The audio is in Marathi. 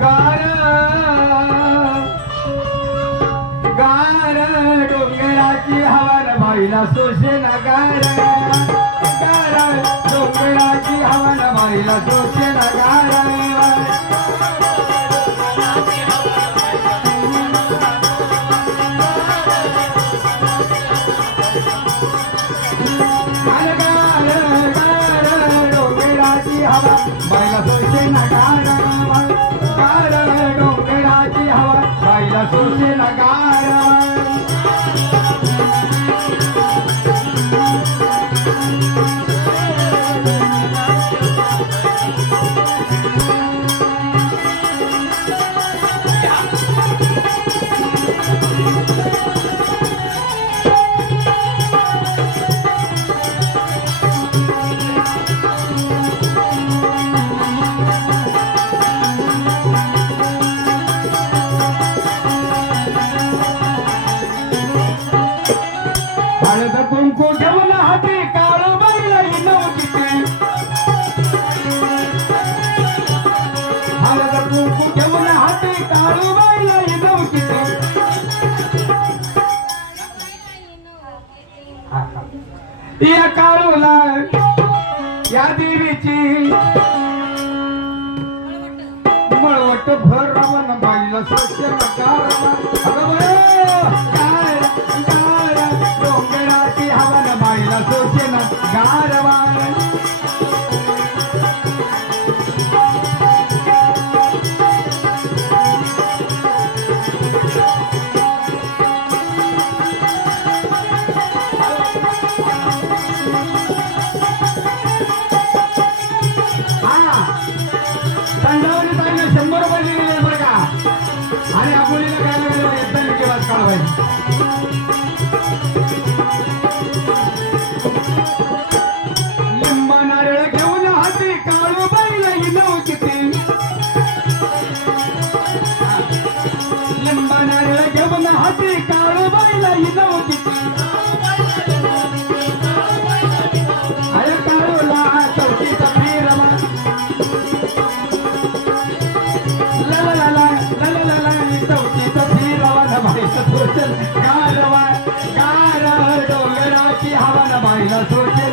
गार गार डोंगराची हवा न बाईला सोशे ना गार गार डोंगराची हवा न बाईला सोशे ना गार गार बाईला सोशे ना कुंकू हाती या काळूला या देवीची मळवट भर रावण बाईला सत्य लिंब नारळ घेऊन हाती काळू बाईलाही नऊ नारळ घेऊन हाती काळू बाईलाही नऊ किती सोचल कार डोंगराची हवा ना बाईला सोचल